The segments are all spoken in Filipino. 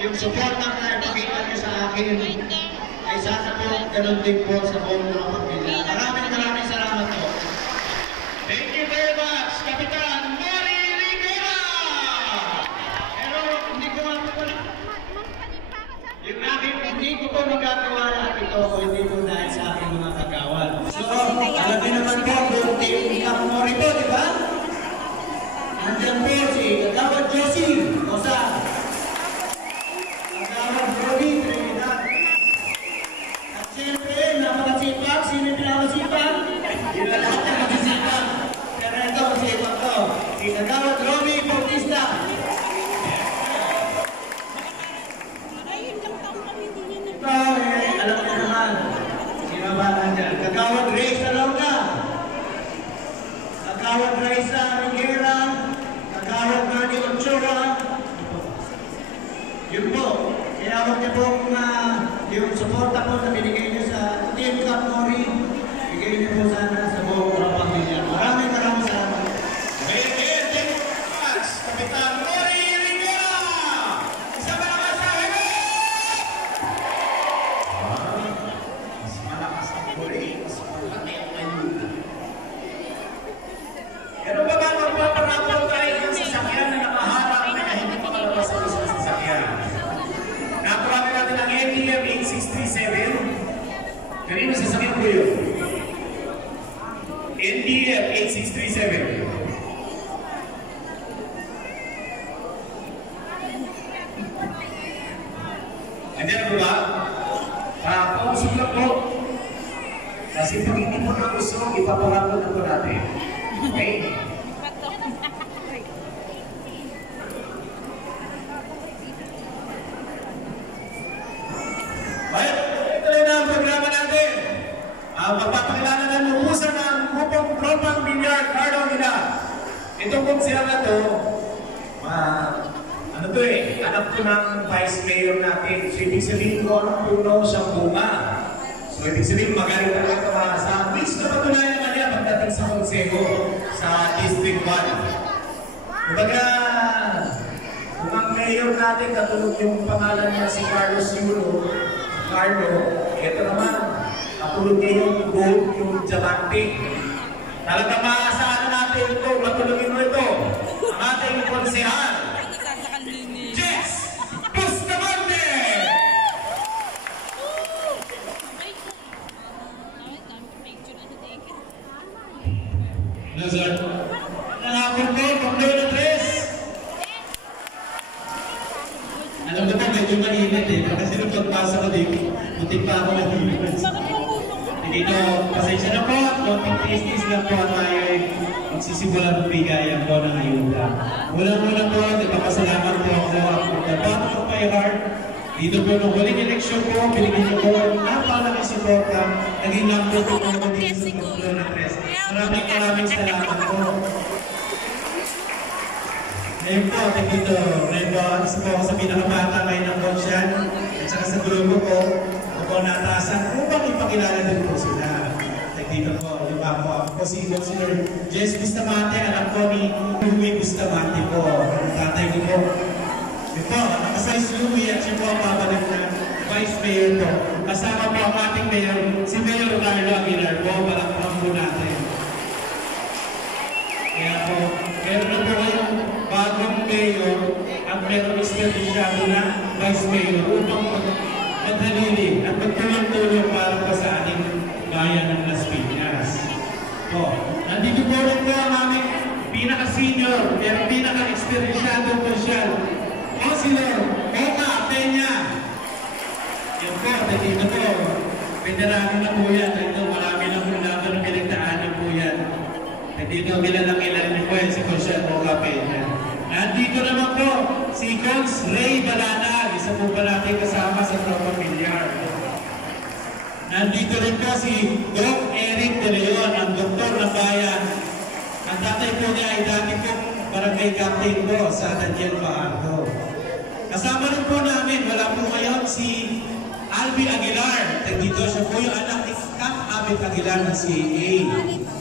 yung support na ipakita niyo sa akin, ay sana po ganun din po sa buong mga pamilya. Maraming salamat po. Thank you very much, Kapitan Mori Rivera! Pero hindi ko nga po yung aking hindi ko po magagawa lahat ito o hindi po dahil sa aking mga kagawad. So, alam niyo naman po, yung team Kap Mori po, di ba? Nandiyan po si Kagawad Josie Osa, Kagawad Robbie Trinidad. At siyempre, napakasipag, sino yung pinakasipag? Hindi na lahat na masisipag. Pero ito, masipag to. Si Kagawad Robbie Bautista. Alam ko naman, sino ba nandiyan? Kagawad Ray Salonga, Kagawad Raisa Riguera, Kagawad Manny Ochoa. Yun po, kaya huwag niyo pong yung suporta po na binigay niyo sa Team Kap Mori, bigay niyo po sana sa buong pamilya. Maraming salamat. Thank you much, Kapitan Mori Riguera! Isa ba naman sa Hebe? Mas malakas ang Mori, mas malaki ang ayuda. Pero ba magpaparapol tayo ng sasakyan na nakaharap na hindi makalabas sa isang sasakyan? Nakuha natin ang NDF 8637. Kanino sasakyan po yun? NDF 8637. Andiyan po ba? Pausap lang po. Kasi pag hindi po na gusto, ipaparapol na po natin. Okay? Baik, ituloy na ang programa natin. Magpapakilala ng lubusan ng grupong Tropang Bilyar Carlo nila. Itong kung sila na to, ano to anak ko ng Vice Mayor natin. So, ibig sabihin ko, ang puno siyang bunga. So, ibig sabihin, magaling talaga sa bis na patunayan naman niya pagdating sa konseho sa District 1. Kumbaga, kung ang mayor natin, katulog yung pangalan niya si Carlos Yulo, Carlo, ito naman, katulog niya yung gold, yung diamante. Talaga maasahan natin ito, matulogin mo ito. Ang ating konsehal, Jess Bustamante! Nazar, nangapon ko, Pablo na Tres. Alam ko po, medyo mainit kasi nung pagpasa ko dito, butik pa ako nag-iiwas. Dito, pasensya na po, konting taste lang po at tayo ay magsisimula magbigay po ng ayuda. Mula-mula po, nagpapasalamat po ako at the bottom of my heart. Dito po nung huling eleksyon po, binigyan niyo po napakalaking suporta. Naging number po po dito sa Pablo na Tres. Maraming salamat po. Ngayon po, dito, ngayon po, isa po ako sa pinakabata ngayon ng Bonsyan at saka sa grupo ko, ako po natasan upang ipakilala din po sila. Dito po, di ba po, ako po si Consular Jess Bustamante, anak ko ni Louie Bustamante po, ang tatay ko po. Di po, nakasay si Louie at siya po ang babalik na Vice Mayor po. Kasama po ang ating mayor, si Mayor Carlo Aguilar po, palakpak po natin. Kaya po, meron na po kayong bagong mayor at meron isperdisyado na Vice Mayor upang maghalili at magtulong-tulong para po sa ating bayan ng Las Piñas. Po, nandito po rin po ang aming pinaka-senior, pero pinaka-eksperyensyado social, Councilor Oka Peña. Yan po, dito po, veterano na po yan. Ito, marami na po naman ang pinagdaanan po yan. Dito, kilalang-kilala niyo po yan si Councilor Oka Peña. Nandito naman po, si Cons Ray Balanag, isa po pa natin kasama sa Tropang Bilyar. Nandito rin po si Doc Eric De Leon, ang doktor ng bayan. Ang tatay po niya ay dati po barangay captain po sa Daniel Fajardo. Kasama rin po namin, wala po ngayon si Alvin Aguilar. Dito siya po yung anak ni Cap Abit Aguilar ng CAA.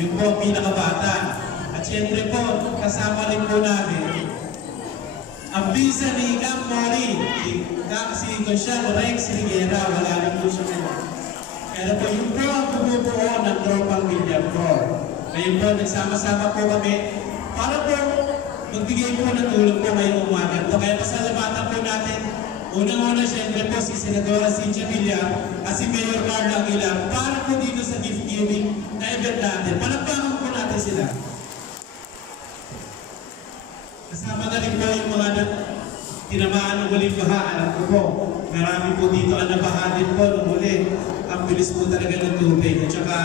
Yung po pinakabata. At siyempre po, kasama rin po namin ang bisa ni Kap Mori. si Consiano Rex Riguera, wala rin po siya ngayon. Pero po yung po ang bumubuo ng tropang Bilyar ko. Ngayon po, nagsama-sama po kami para po magbigay po ng tulong po ngayong umaga. Kaya pasalamatan po natin, unang-una siyempre po si Senadora Cynthia Villar at si Mayor Carlo Aguilar para po dito sa gift giving na event natin. Palagpakan po natin sila. Kasama na rin po yung mga tinamaan ng huling baha. Alam ko po, marami po dito ang nabaha din po nung huli. Ang bilis po talaga ng tubig. At saka,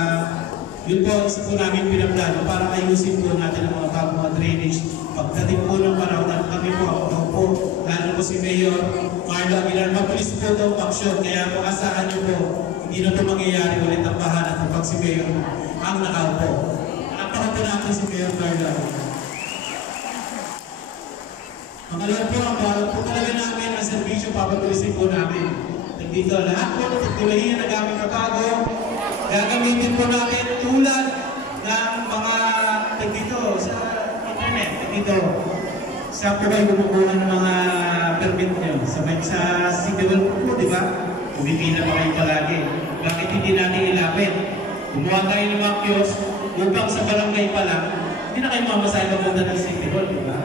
yun po, isa po namin pinaplano para ayusin po natin ang mga bagong mga drainage. Pagdating po ng panahon at kami po, ako po, lalo po si Mayor Carlo Aguilar, mabilis po daw aksyon. Kaya po, asahan niyo po, hindi na po mangyayari ulit ang baha at kapag si Mayor ang nakaupo. Napaka po natin si Mayor Carlo Aguilar. Pangalawa po, ang bago po talaga namin ang servisyo, papabilisin po namin. Dito lahat po ng teknolohiya na gamit na bago, gagamitin po natin tulad ng mga dito sa internet, dito sa po kayo bumukuha ng mga permit nyo. Sa city hall po, di ba? Pumipila pa kayo palagi. Bakit hindi natin ilapit? Gumawa tayo ng mga kiosk upang sa barangay pa lang, hindi na kayo mamasahe papunta ng city hall, di ba?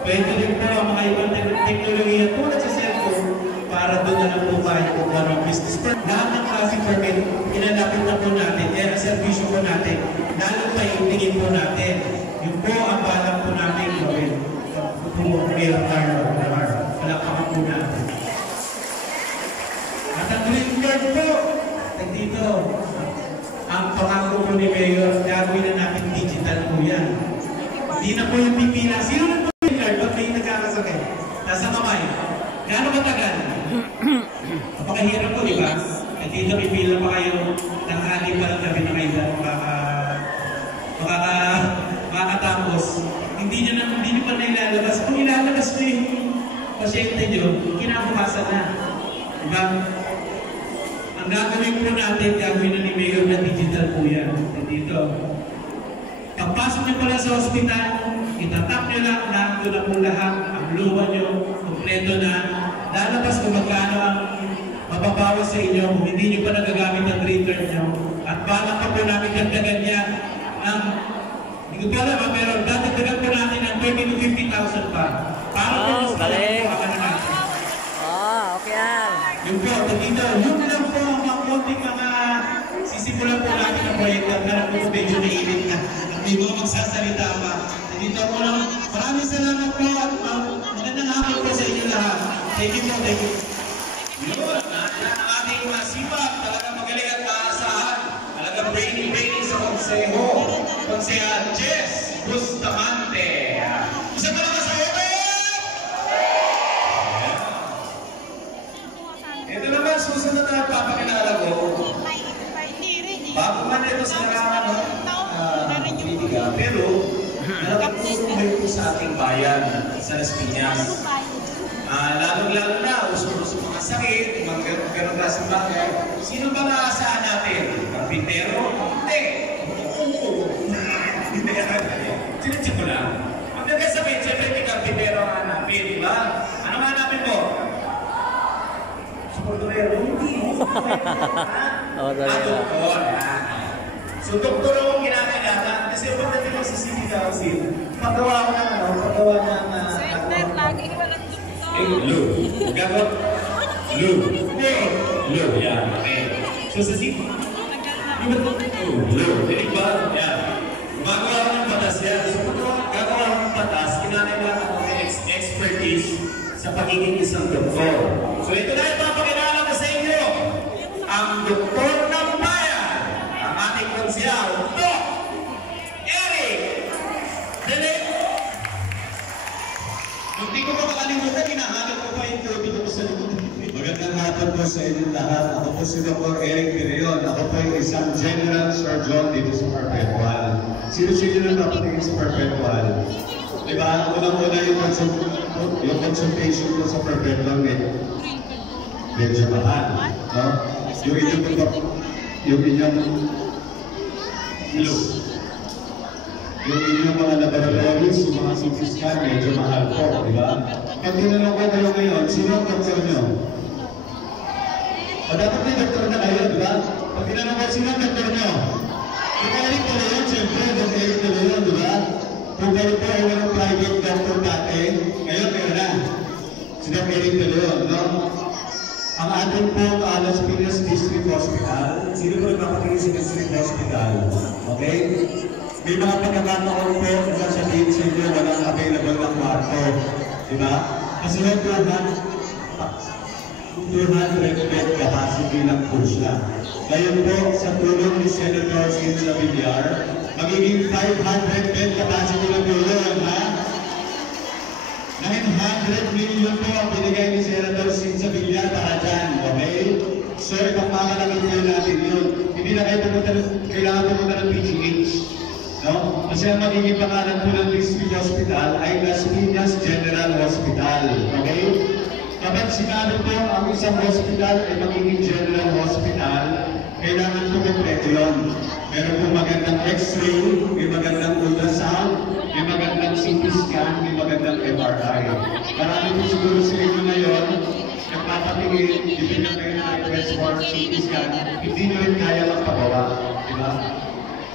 Pwede rin po ang mga ibang teknolohiya tulad sa cellphone para doon na lang po tayo kukuha ng business. Lahat ng traffic permit, inalapit na po natin, kaya ang servisyo po natin, lalo pa itingin po natin. Yun po ang balak po natin gawin. Po, Mayor Carlo, palakpakan po natin. At ang green card po, dito, ang pangako po ni Mayor, gagawin na natin digital po yan. Hindi na po yung pipila. Sino na po yung card? Ba't may nagkakasakit? Nasa kamay. Gano'ng matagal? Napakahirap po, di ba? At dito pipila pa kayo ng hali pa lang gabi na kayo makakatapos. Hindi nyo pa na ilalabas. Kung ilalabas ko yung pasyente nyo, kinabukasan na. Di ba? Ang gagawin po natin, gagawin na ni Mayor na digital po yan. At dito, pagpasok nyo pala sa ospital, itatap nyo lang, nandun na po lahat, ang luha nyo, kompleto na, lalabas kung magkano ang mapapawas sa inyo, kung hindi nyo pa nagagamit ang return nyo, at balak pa po namin dagdagan yan ang, hindi ko pa alam, pero dagdagan po natin ang 20,000 to 50,000 pa. Para po mas talagang po ang natin. Okay yan. Yun po, dito, yun lang po ang mga konting mga sisimulan po natin ang proyekto at meron po medyo nailit na. Hindi mo magsasalita pa. Dito po lang, maraming salamat po at magandang hapon po sa inyo lahat. Thank you po, thank you. Yun, yan ang ating masipag, talagang magaling at maasahan. Talagang brainy sa konseho. Konsehal Jess Bustamante. Isa pa naman sa iyo! Ito naman, susunod na papakilala ko. Bago man ito sa kritika, pero nakatulong po sa ating bayan, sa Las Piñas. Lalo-lalo na, uso-uso mga sakit, mga ganong klaseng bagay. Sino ba naasahan natin? Karpintero? Hindi. Hindi. Sinitsi ko lang. Ang nagkasabihin, siyempre may karpintero ang hanapin, di ba? Ano nga hanapin mo? Supportorero? Hindi. Doktor. So, doktor ang ginakailangan. Kasi pagdating mo sa City Council, paggawa ko ng paggawa ng lagi walang doktor. Lou. Gagawa? Lou. Lou, yan. Okay. So, sa City? Lou. Dinig ba? Yan. Gumagawa ko ng patas yan. So, gagawa ko ng patas, kinakailangan ko ng expertise sa pagiging isang doktor. So, ito na yung papakilala ko sa inyo. Ang doktor ng bayan, ang ating konsyal, Doc Eric Dele. Hindi ko pa makalimutan, hinahanap ko pa yung turbo ko sa likod. Magandang hapon po sa inyong lahat. Ako po si Dr. Eric Pireon. Ako po yung isang General Surgeon dito sa Perpetual. Sino-sino na napatingin sa Perpetual? Diba? Unang-una yung consultation ko sa Perpetual medyo mahal. No? Yung inyong mga laboratories, yung mga CT scan, medyo mahal po, di ba? Pag tinanong ko kayo ngayon, sino ang doktor nyo? O dapat may doktor na kayo, di ba? Pag tinanong ko, sino ang doktor nyo? Kung Eric de Leon, siyempre, Dr. Eric de Leon, di ba? Kung kayo po ay walang private doctor dati, ngayon meron na. Si Dr. Eric de Leon, no? Ang ating po Las Piñas District Hospital, sino po nagpapatingin sa District Hospital? Okay? May mga pagkakataon po na sasabihin sa inyo walang available na kwarto. Di ba? Kasi yung 200 bed capacity lang po siya. Ngayon po, sa tulong ni Senator Cynthia Villar, magiging 500 bed capacity na po yun, ha? 900 million po ang binigay ni Senator Cynthia Villar para dyan, okay? So, ipagmamalaki po natin yun. Hindi na kayo kailangan pumunta ng PGH. No? Kasi ang magiging pangalan po ng District Hospital ay Las Piñas General Hospital. Okay? Kapag sinabi po ang isang hospital ay magiging General Hospital, kailangan po kompleto yun. Meron po magandang X-ray, may magandang ultrasound, may magandang CT scan, may magandang MRI. Marami po siguro sa inyo ngayon, nagpapatingin, hindi na kayo na request for CT scan, hindi nyo rin kaya magpagawa. Diba?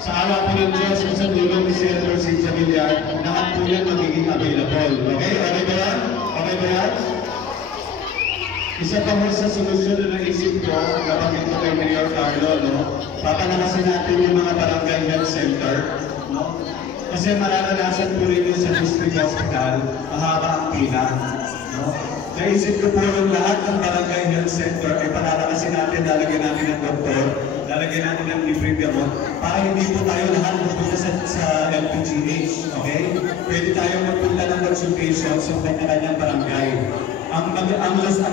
Sa awa po ng Diyos, sa tulong ni Senator Cynthia Villar, lahat po yan magiging available. Okay? Okay ba yan? Okay ba yan? Isa pa mo sa solusyon na naisip ko, kapag ito kay Mayor Carlo, no? Papalakasin natin yung mga barangay health center, no? Kasi mararanasan po rin yun sa district hospital, mahaba ang pila, no? Naisip ko po yung lahat ng barangay health center ay palalakasin natin, lalagyan natin ng doktor, lalagyan natin ng libreng gamot, para hindi po tayo lahat magpunta sa LPGH, okay? Pwede tayo magpunta ng consultation sa kanya-kanyang barangay. Ang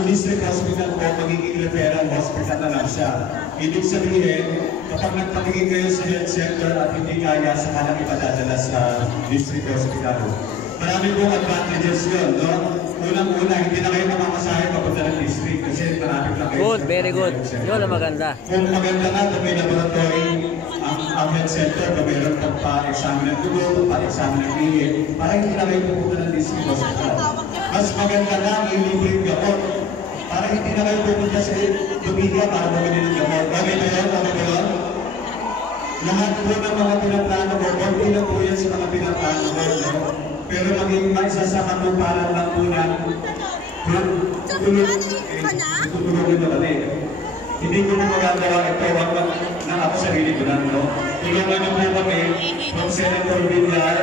district hospital po, magiging referral hospital na lang siya. Ibig sabihin, kapag nagpatingin kayo sa health center at hindi kaya, saka lang ipadadala sa district hospital. Marami pong advantages yun, no? Unang-una, hindi na kayo makakasahin papunta ng district kasi marami lang kayo. Good, very good. Yun ang maganda. Kung maganda nga, kung may laboratory, ang health center, kung mayroon pang pa-examine ng dugo, pa-examine ng ihi, para hindi na kayo pupunta ng district hospital. Mas maganda lang yung libreng gamot, para hindi na kayo pupunta sa Dumiga para bumili ng gamot. Okay ba yun? Okay ba yun? Lahat po ng mga pinaplano ko, konti lang po yan sa mga pinaplano ko, no? Pero maging maisasama mo para lang po na tutulungin na kami. Hindi ko mo magagawa ito na ako sarili ko lang, no? Tulungan niyo po kami from Senator Villar,